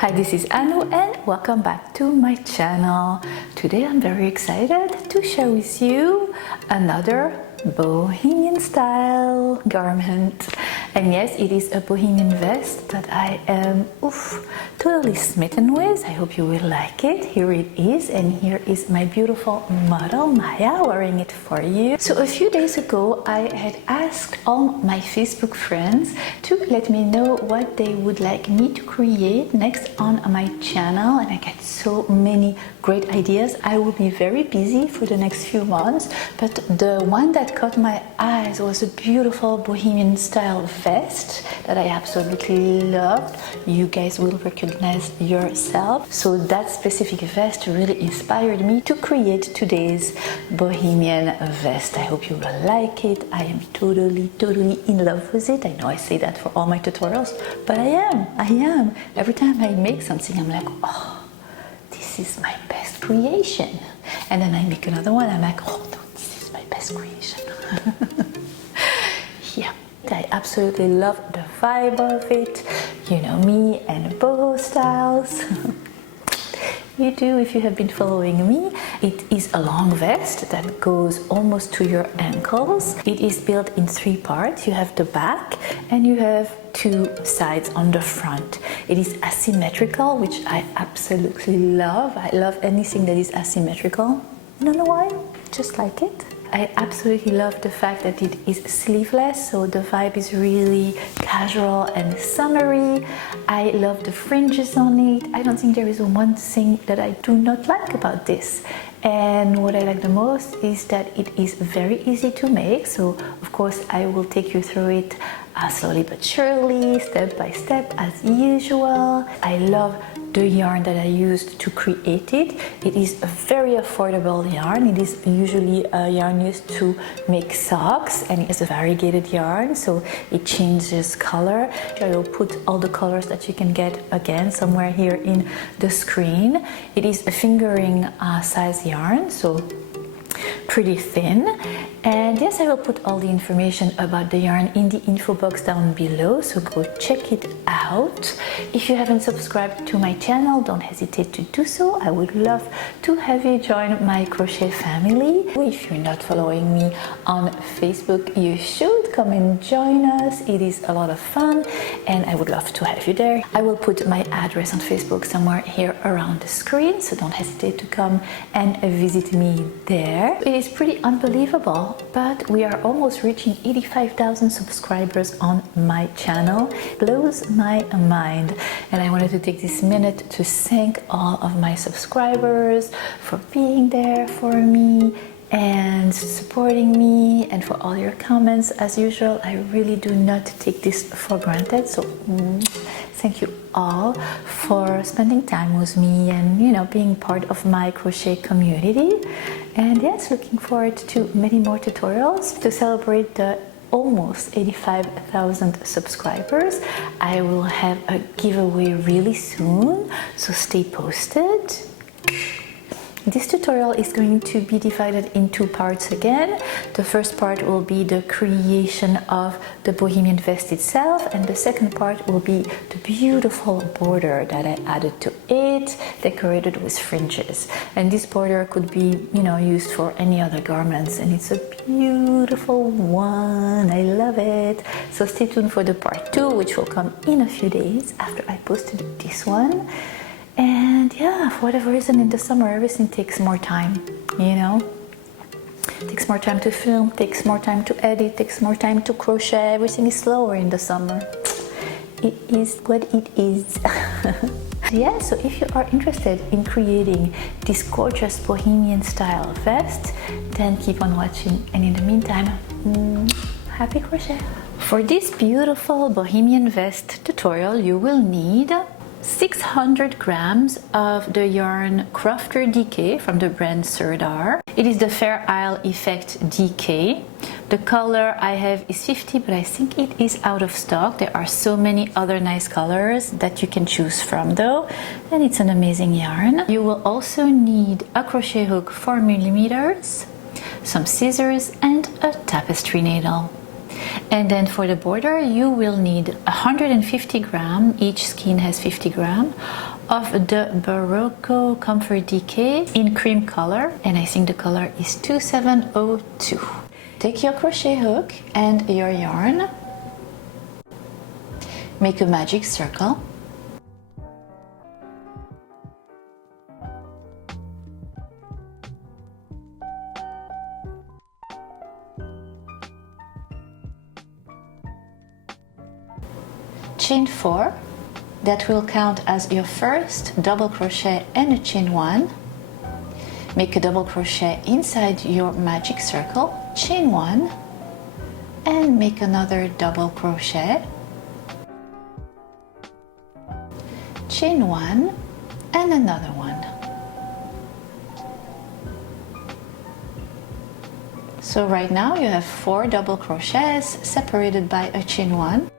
Hi, this is Annu and welcome back to my channel. Today I'm very excited to share with you another Bohemian style garment. And yes, it is a Bohemian vest that I am totally smitten with. I hope you will like it. Here it is, and here is my beautiful model Maya wearing it for you. So a few days ago I had asked all my Facebook friends to let me know what they would like me to create next on my channel, and I get so many great ideas. I will be very busy for the next few months, but the one that caught my eyes was a beautiful Bohemian style vest that I absolutely loved. You guys will recognize yourself. So that specific vest really inspired me to create today's Bohemian vest. I hope you will like it. I am totally in love with it. I know I say that for all my tutorials, but I am. Every time I make something, I'm like, oh, this is my best creation. And then I make another one, I'm like, oh no, this is my best creation. Yeah, I absolutely love the vibe of it. You know me and boho styles. You do if you have been following me. It is a long vest that goes almost to your ankles. It is built in 3 parts. You have the back and you have 2 sides on the front. It is asymmetrical, which I absolutely love. I love anything that is asymmetrical. I don't know why, just like it. I absolutely love the fact that it is sleeveless, so the vibe is really casual and summery. I love the fringes on it. I don't think there is one thing that I do not like about this. And what I like the most is that it is very easy to make. So of course I will take you through it slowly but surely, step by step as usual. I love the yarn that I used to create it. It is a very affordable yarn. It is usually a yarn used to make socks, and it's a variegated yarn, so it changes color. I will put all the colors that you can get again somewhere here in the screen. It is a fingering size yarn, so pretty thin. And yes, I will put all the information about the yarn in the info box down below, so go check it out. If you haven't subscribed to my channel, don't hesitate to do so. I would love to have you join my crochet family. If you're not following me on Facebook, you should come and join us. It is a lot of fun and I would love to have you there. I will put my address on Facebook somewhere here around the screen, so don't hesitate to come and visit me there. It is pretty unbelievable, but we are almost reaching 85,000 subscribers on my channel. It blows my mind, and I wanted to take this minute to thank all of my subscribers for being there for me and supporting me, and for all your comments. As usual, I really do not take this for granted, so thank you all for spending time with me and, you know, being part of my crochet community. And yes, looking forward to many more tutorials to celebrate the almost 85,000 subscribers. I will have a giveaway really soon, so stay posted. This tutorial is going to be divided in 2 parts again. The first part will be the creation of the Bohemian vest itself, and the second part will be the beautiful border that I added to it, decorated with fringes. And this border could be, you know, used for any other garments, and it's a beautiful one. I love it. So stay tuned for the part 2, which will come in a few days after I posted this one. And yeah, for whatever reason in the summer everything takes more time, you know. It takes more time to film, takes more time to edit, takes more time to crochet. Everything is slower in the summer. It is what it is. Yeah, so if you are interested in creating this gorgeous Bohemian style vest, then keep on watching, and in the meantime, happy crochet. For this beautiful Bohemian vest tutorial, you will need 600 grams of the yarn Crofter Dk from the brand Sidar. It is the Fair Isle Effect DK. The color I have is 50, but I think it is out of stock. There are so many other nice colors that you can choose from though, and it's an amazing yarn. You will also need a crochet hook 4mm, some scissors, and a tapestry needle. And then for the border you will need 150 gram, each skein has 50 gram, of the Barocco Comfort Dk in cream color, and I think the color is 2702. Take your crochet hook and your yarn, make a magic circle, chain 4, that will count as your first double crochet and a chain 1. Make a double crochet inside your magic circle, chain 1, and make another double crochet, chain 1, and another one. So right now you have 4 double crochets separated by a chain 1.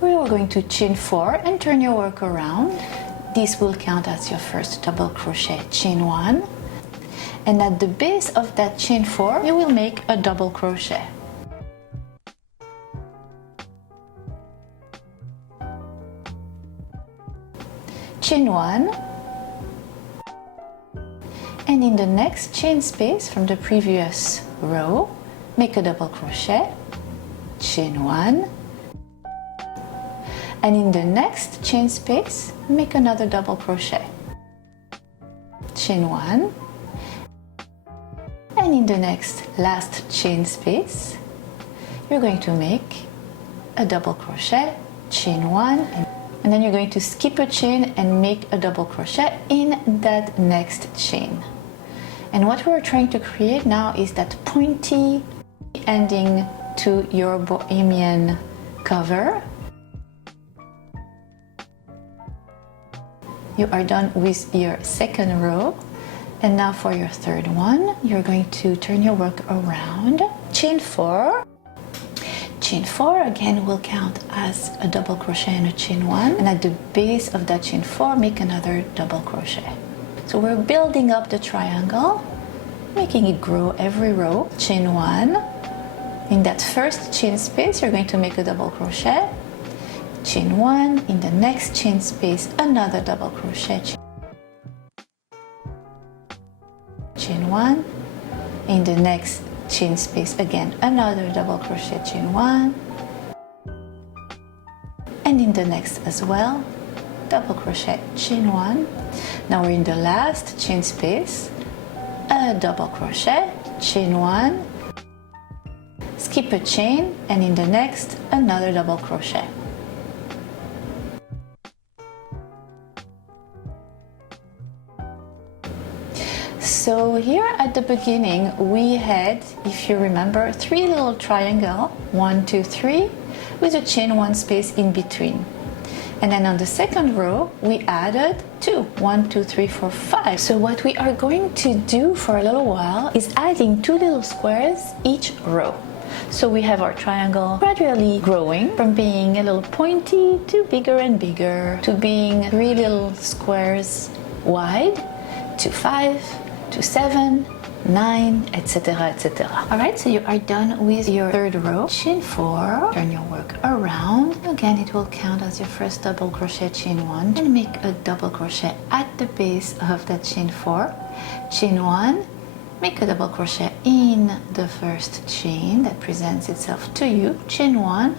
We are going to chain 4 and turn your work around. This will count as your first double crochet, chain 1. And at the base of that chain 4, you will make a double crochet. Chain 1. And in the next chain space from the previous row, make a double crochet, chain 1. And in the next chain space, make another double crochet, chain 1. And in the next last chain space, you're going to make a double crochet, chain 1, and then you're going to skip a chain and make a double crochet in that next chain. And what we're trying to create now is that pointy ending to your Bohemian cover. You are done with your second row, and now for your third one, you're going to turn your work around, chain 4. Chain 4 again will count as a double crochet and a chain 1, and at the base of that chain 4 make another double crochet. So we're building up the triangle, making it grow every row, chain 1. In that first chain space you're going to make a double crochet, chain 1, in the next chain space another double crochet, chain 1, in the next chain space again another double crochet, chain 1, and in the next as well double crochet, chain 1. Now we're in the last chain space, a double crochet, chain 1, skip a chain, and in the next another double crochet. So here at the beginning we had, if you remember, 3 little triangles, 1, 2, 3, with a chain 1 space in between. And then on the second row we added 2, 1, 2, 3, 4, 5. So what we are going to do for a little while is adding 2 little squares each row. So we have our triangle gradually growing from being a little pointy to bigger and bigger, to being 3 little squares wide, to 5, to 7, 9, etc, etc. Alright, so you are done with your third row, chain 4, turn your work around. Again, it will count as your first double crochet, chain 1, and make a double crochet at the base of that chain 4, chain 1, make a double crochet in the first chain that presents itself to you, chain 1,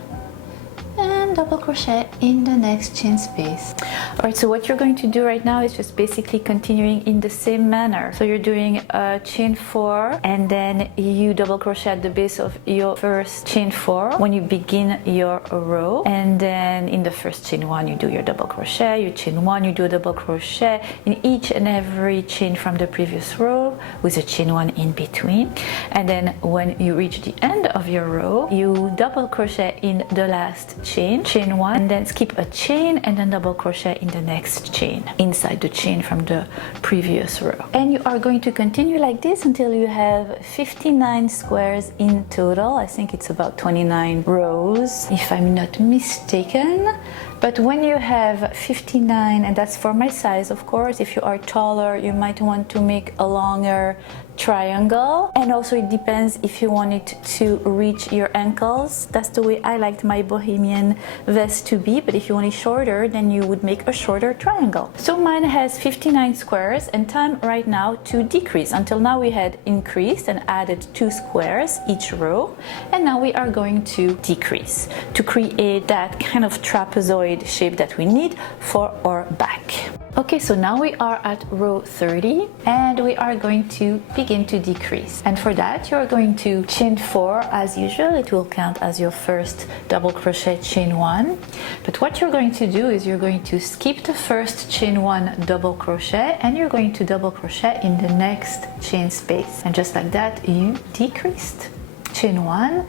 and double crochet in the next chain space. Alright, so what you're going to do right now is just basically continuing in the same manner. So you're doing a chain 4 and then you double crochet at the base of your first chain 4 when you begin your row, and then in the first chain 1 you do your double crochet, your chain 1 you do a double crochet in each and every chain from the previous row with a chain 1 in between, and then when you reach the end of your row you double crochet in the last chain, chain 1, and then skip a chain and then double crochet in the next chain inside the chain from the previous row. And you are going to continue like this until you have 59 squares in total. I think it's about 29 rows if I'm not mistaken. But when you have 59, and that's for my size of course, if you are taller you might want to make a longer triangle, and also it depends if you want it to reach your ankles. That's the way I liked my Bohemian vest to be, but if you want it shorter, then you would make a shorter triangle. So mine has 59 squares, and time right now to decrease. Until now we had increased and added 2 squares each row, and now we are going to decrease to create that kind of trapezoid shape that we need for our back. Okay, so now we are at row 30 and we are going to begin to decrease. And for that, you're going to chain 4 as usual. It will count as your first double crochet chain 1. But what you're going to do is you're going to skip the first chain 1 double crochet and you're going to double crochet in the next chain space. And just like that, you decreased. Chain 1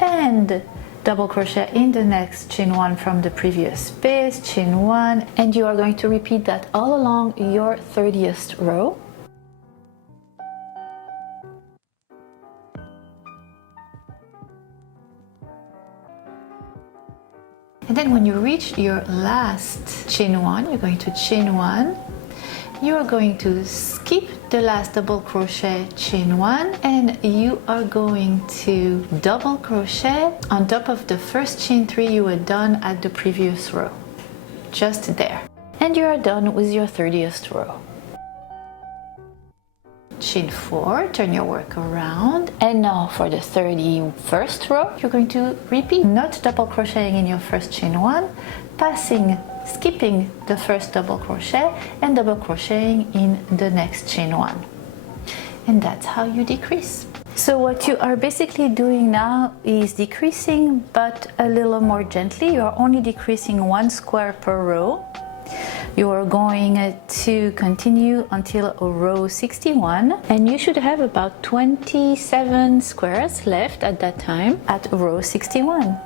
and double crochet in the next chain 1 from the previous space, chain 1, and you are going to repeat that all along your 30th row. And then when you reach your last chain 1, you're going to chain 1, you're going to skip the last double crochet chain 1 and you are going to double crochet on top of the first chain 3 you had done at the previous row, just there, and you are done with your 30th row. Chain 4, turn your work around, and now for the 31st row you're going to repeat, not double crocheting in your first chain 1, skipping the first double crochet and double crocheting in the next chain 1, and that's how you decrease. So what you are basically doing now is decreasing, but a little more gently. You are only decreasing 1 square per row. You are going to continue until row 61, and you should have about 27 squares left at that time at row 61.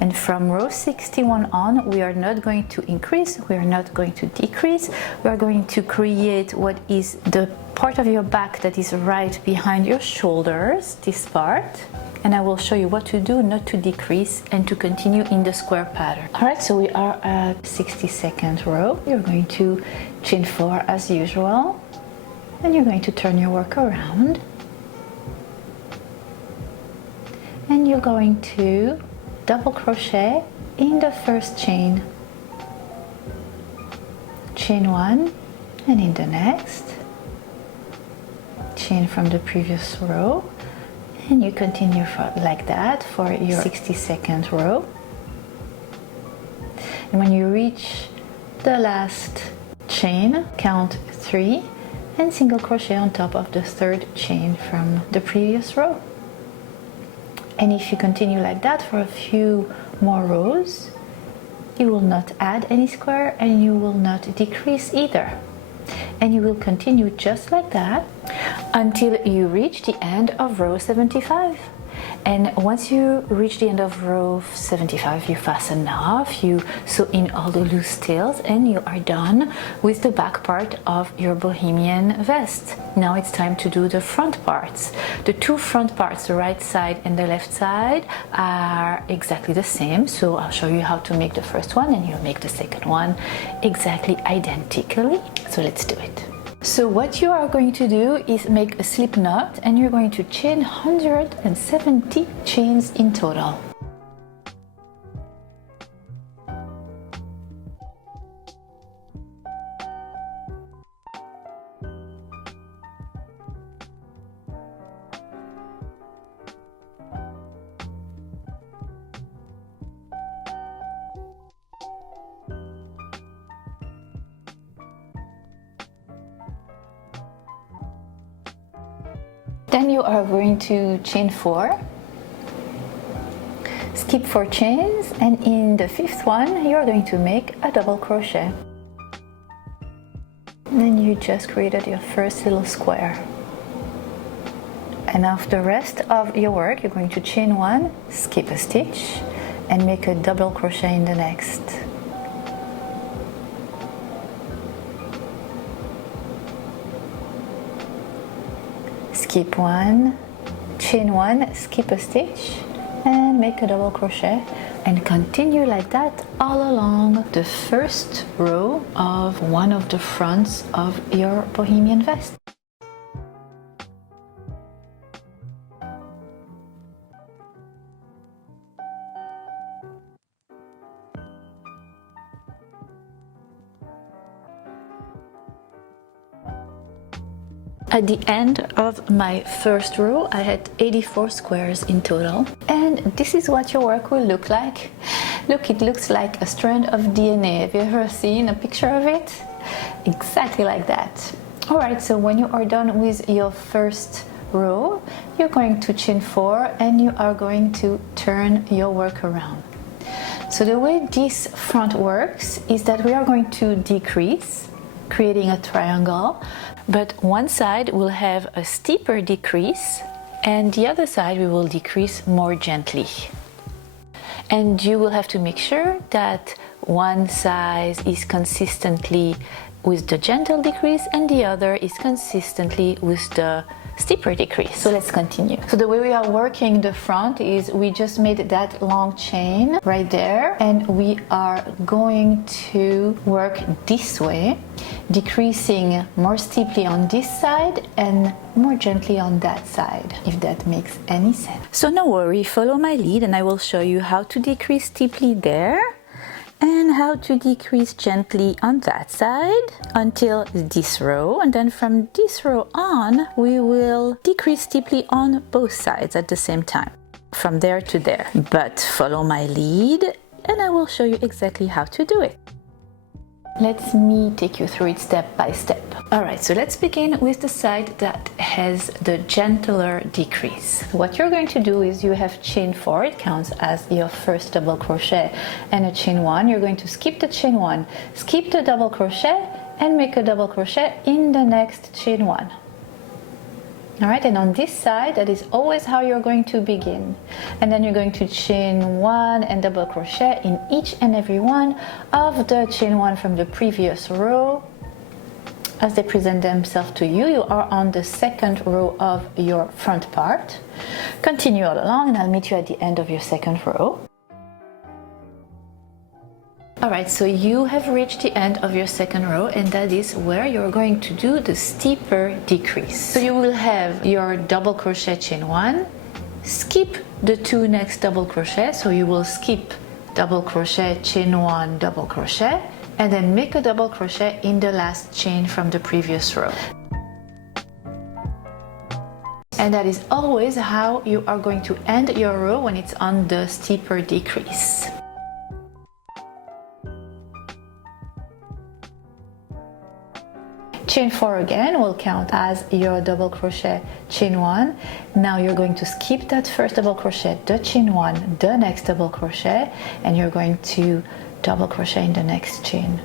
And from row 61 on, we are not going to increase, we are not going to decrease, we are going to create what is the part of your back that is right behind your shoulders, this part. And I will show you what to do not to decrease and to continue in the square pattern. Alright, so we are at 62nd row. You're going to chain 4 as usual, and you're going to turn your work around, and you're going to double crochet in the first chain, chain 1, and in the next chain from the previous row, and you continue like that for your 62nd row. And when you reach the last chain, count 3 and single crochet on top of the 3rd chain from the previous row. And if you continue like that for a few more rows, you will not add any square and you will not decrease either. And you will continue just like that until you reach the end of row 75. And once you reach the end of row 75, you fasten off, you sew in all the loose tails, and you are done with the back part of your Bohemian vest. Now it's time to do the front parts. The 2 front parts, the right side and the left side, are exactly the same. So I'll show you how to make the first one and you'll make the second one exactly identically. So let's do it. So what you are going to do is make a slip knot, and you're going to chain 170 chains in total. Then you are going to chain 4, skip 4 chains, and in the 5th one you are going to make a double crochet. And then you just created your first little square. And after the rest of your work you're going to chain 1, skip a stitch, and make a double crochet in the next. Skip 1, chain 1, skip a stitch, and make a double crochet, and continue like that all along the first row of one of the fronts of your Bohemian vest. At the end of my first row, I had 84 squares in total. And this is what your work will look like. Look, it looks like a strand of DNA. Have you ever seen a picture of it? Exactly like that. Alright, so when you are done with your first row, you're going to chain 4 and you are going to turn your work around. So the way this front works is that we are going to decrease, creating a triangle, but one side will have a steeper decrease and the other side we will decrease more gently. And you will have to make sure that one side is consistently with the gentle decrease and the other is consistently with the steeper decrease. So let's continue. So the way we are working the front is we just made that long chain right there and we are going to work this way, decreasing more steeply on this side and more gently on that side, if that makes any sense. So no worry, follow my lead and I will show you how to decrease steeply there and how to decrease gently on that side until this row, and then from this row on we will decrease steeply on both sides at the same time from there to there. But follow my lead and I will show you exactly how to do it. Let me take you through it step by step. Alright, so let's begin with the side that has the gentler decrease. What you're going to do is you have chain 4, it counts as your first double crochet, and a chain 1. You're going to skip the chain 1, skip the double crochet and make a double crochet in the next chain 1. Alright, and on this side, that is always how you're going to begin. And then you're going to chain 1 and double crochet in each and every one of the chain 1 from the previous row. As they present themselves to you, you are on the second row of your front part. Continue all along and I'll meet you at the end of your second row. Alright, so you have reached the end of your second row and that is where you're going to do the steeper decrease. So you will have your double crochet chain 1, skip the 2 next double crochet, so you will skip double crochet chain 1 double crochet and then make a double crochet in the last chain from the previous row. And that is always how you are going to end your row when it's on the steeper decrease. Chain 4 again will count as your double crochet chain 1. Now you're going to skip that first double crochet, the chain 1, the next double crochet, and you're going to double crochet in the next chain.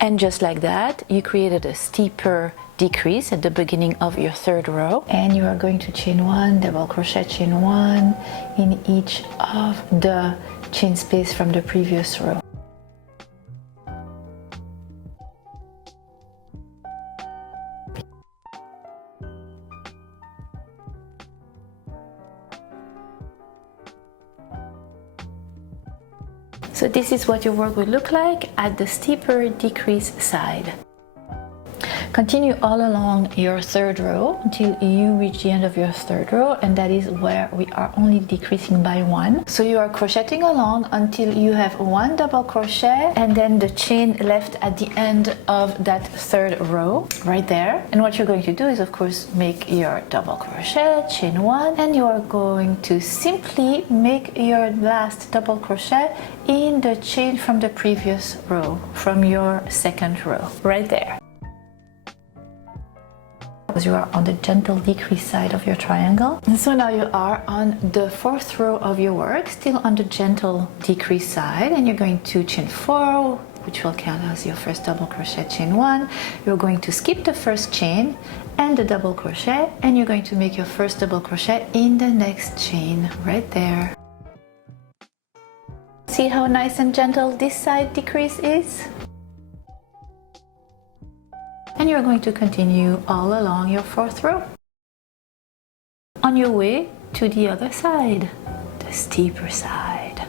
And just like that, you created a steeper decrease at the beginning of your third row, and you are going to chain 1, double crochet chain 1 in each of the chain space from the previous row. So this is what your work will look like at the steeper decrease side. Continue all along your third row until you reach the end of your third row, and that is where we are only decreasing by 1. So you are crocheting along until you have 1 double crochet and then the chain left at the end of that third row right there. And what you're going to do is of course make your double crochet chain 1 and you are going to simply make your last double crochet in the chain from the previous row, from your second row right there. You are on the gentle decrease side of your triangle. And so now you are on the fourth row of your work, still on the gentle decrease side, and you're going to chain 4, which will count as your first double crochet chain 1. You're going to skip the first chain and the double crochet, and you're going to make your first double crochet in the next chain right there. See how nice and gentle this side decrease is? And you're going to continue all along your fourth row. On your way to the other side, the steeper side.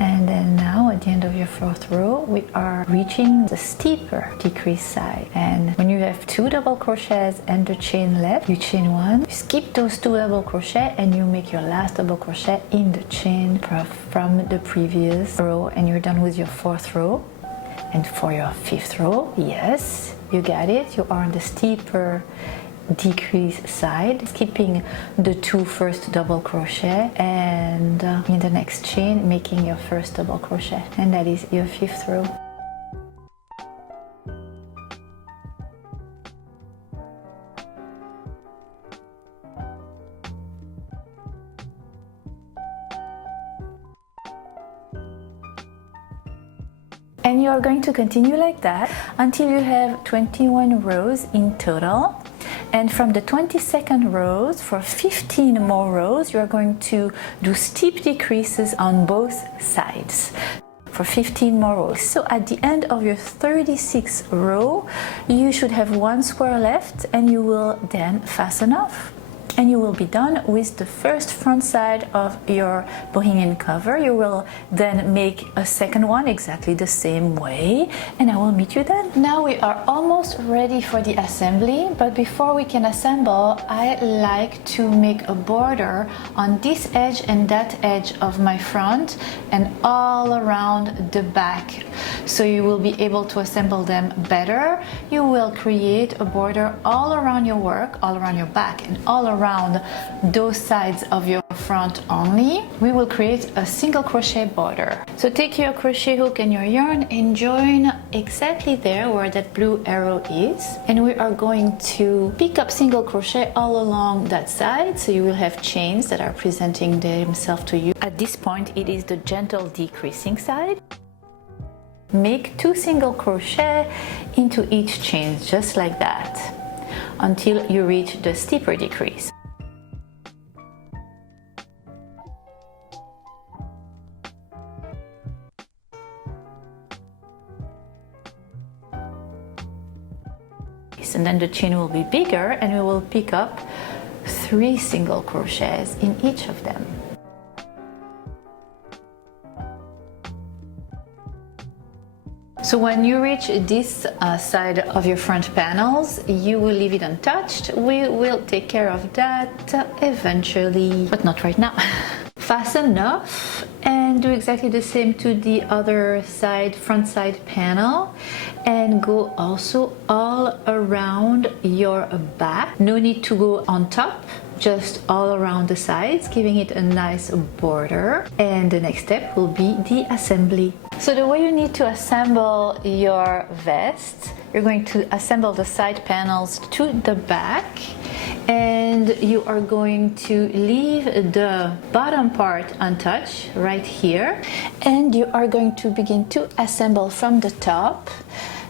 And then now at the end of your fourth row, we are reaching the steeper decrease side. And when you have 2 double crochets and the chain left, you chain 1, you skip those 2 double crochet and you make your last double crochet in the chain from the previous row, and you're done with your fourth row. And for your fifth row, yes, you got it, you are on the steeper decrease side, skipping the 2 first double crochet, and in the next chain making your first double crochet, and that is your fifth row. And you are going to continue like that until you have 21 rows in total. And from the 22nd rows, for 15 more rows, you are going to do steep decreases on both sides for 15 more rows. So at the end of your 36th row, you should have 1 square left, and you will then fasten off. And you will be done with the first front side of your Bohemian cover. You will then make a second one exactly the same way, and I will meet you then. Now we are almost ready for the assembly, but before we can assemble, I like to make a border on this edge and that edge of my front and all around the back. So you will be able to assemble them better. You will create a border all around your work, all around your back, and all around those sides of your front only. We will create a single crochet border. So take your crochet hook and your yarn and join exactly there where that blue arrow is, and we are going to pick up single crochet all along that side, so you will have chains that are presenting themselves to you. At this point, it is the gentle decreasing side. Make 2 single crochet into each chain, just like that, until you reach the steeper decrease. And then the chain will be bigger, and we will pick up 3 single crochets in each of them. So when you reach this side of your front panels, you will leave it untouched. We will take care of that eventually, but not right now. Fasten off and do exactly the same to the other side, front side panel, and go also all around your back. No need to go on top, just all around the sides, giving it a nice border. And the next step will be the assembly. So the way you need to assemble your vest, you're going to assemble the side panels to the back, and you are going to leave the bottom part untouched right here, and you are going to begin to assemble from the top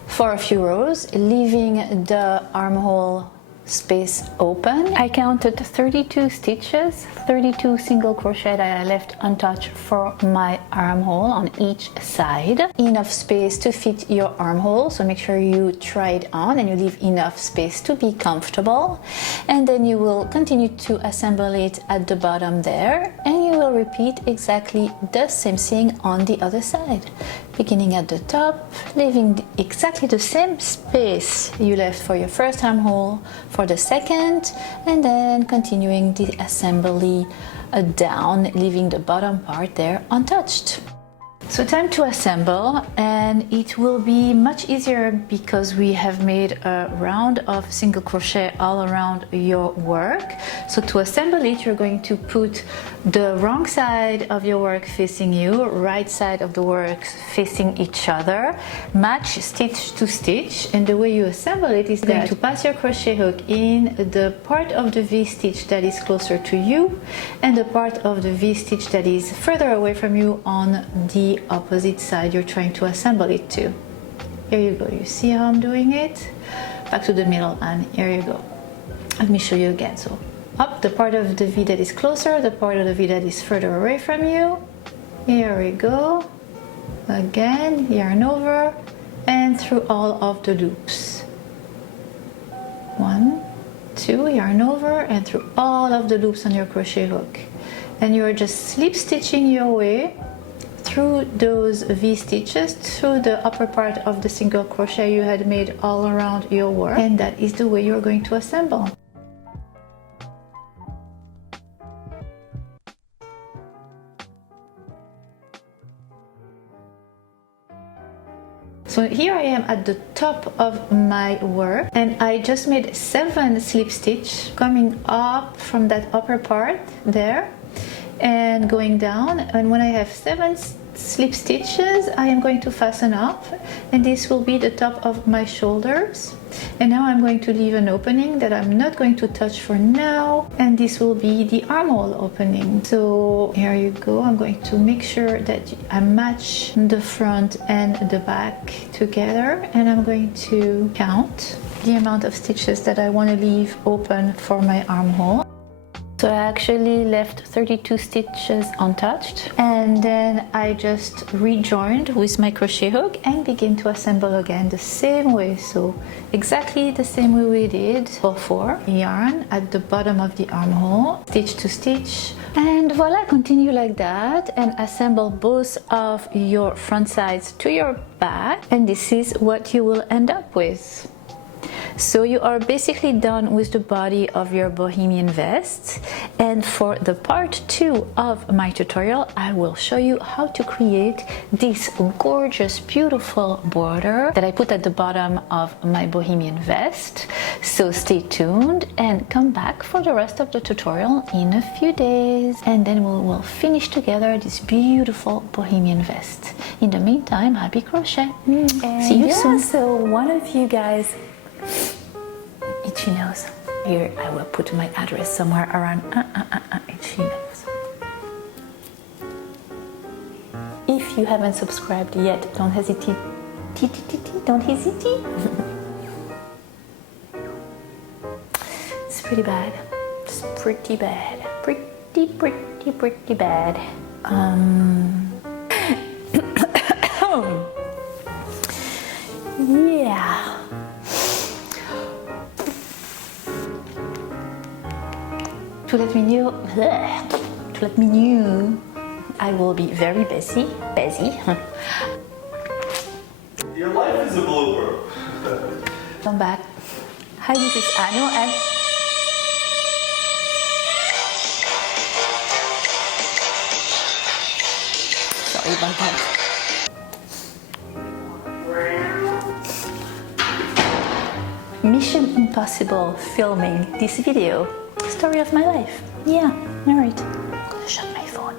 for a few rows, leaving the armhole space open. I counted 32 stitches, 32 single crochet that I left untouched for my armhole on each side. Enough space to fit your armhole, so make sure you try it on and you leave enough space to be comfortable. And then you will continue to assemble it at the bottom there, and you will repeat exactly the same thing on the other side. Beginning at the top, leaving exactly the same space you left for your first armhole for the second, and then continuing the assembly down, leaving the bottom part there untouched. So time to assemble, and it will be much easier because we have made a round of single crochet all around your work. So to assemble it, you're going to put the wrong side of your work facing you, right side of the work facing each other, match stitch to stitch, and the way you assemble it is going to pass your crochet hook in the part of the V-stitch that is closer to you and the part of the V-stitch that is further away from you on the opposite side you're trying to assemble it to. Here you go, you see how I'm doing it? Back to the middle, and here you go. Let me show you again. So up the part of the V that is closer, the part of the V that is further away from you. Here we go. Again, yarn over and through all of the loops. 1, 2, yarn over and through all of the loops on your crochet hook. And you're just slip stitching your way through through those V-stitches through the upper part of the single crochet you had made all around your work, and that is the way you're going to assemble. So here I am at the top of my work, and I just made 7 slip stitch coming up from that upper part there and going down, and when I have 7 slip stitches I am going to fasten up, and this will be the top of my shoulders. And now I'm going to leave an opening that I'm not going to touch for now, and this will be the armhole opening. So here you go. I'm going to make sure that I match the front and the back together, and I'm going to count the amount of stitches that I want to leave open for my armhole. So I actually left 32 stitches untouched, and then I just rejoined with my crochet hook and begin to assemble again the same way. So exactly the same way we did before. Yarn at the bottom of the armhole, stitch to stitch, and voila, continue like that and assemble both of your front sides to your back, and this is what you will end up with. So you are basically done with the body of your Bohemian vest, and for the part 2 of my tutorial I will show you how to create this gorgeous beautiful border that I put at the bottom of my Bohemian vest. So stay tuned and come back for the rest of the tutorial in a few days, and then we will finish together this beautiful Bohemian vest. In the meantime, happy crochet. See you soon. So one of you guys itchy nose. Here I will put my address somewhere around itchy nose. If you haven't subscribed yet, don't hesitate. Don't hesitate. It's pretty bad. It's pretty bad. Pretty bad. Yeah. To let me know, I will be very busy. Your life is a blooper. Come back. Hi, this is Anno, and sorry about that. Mission Impossible filming this video. Story of my life. Yeah, alright. I'm gonna shut my phone.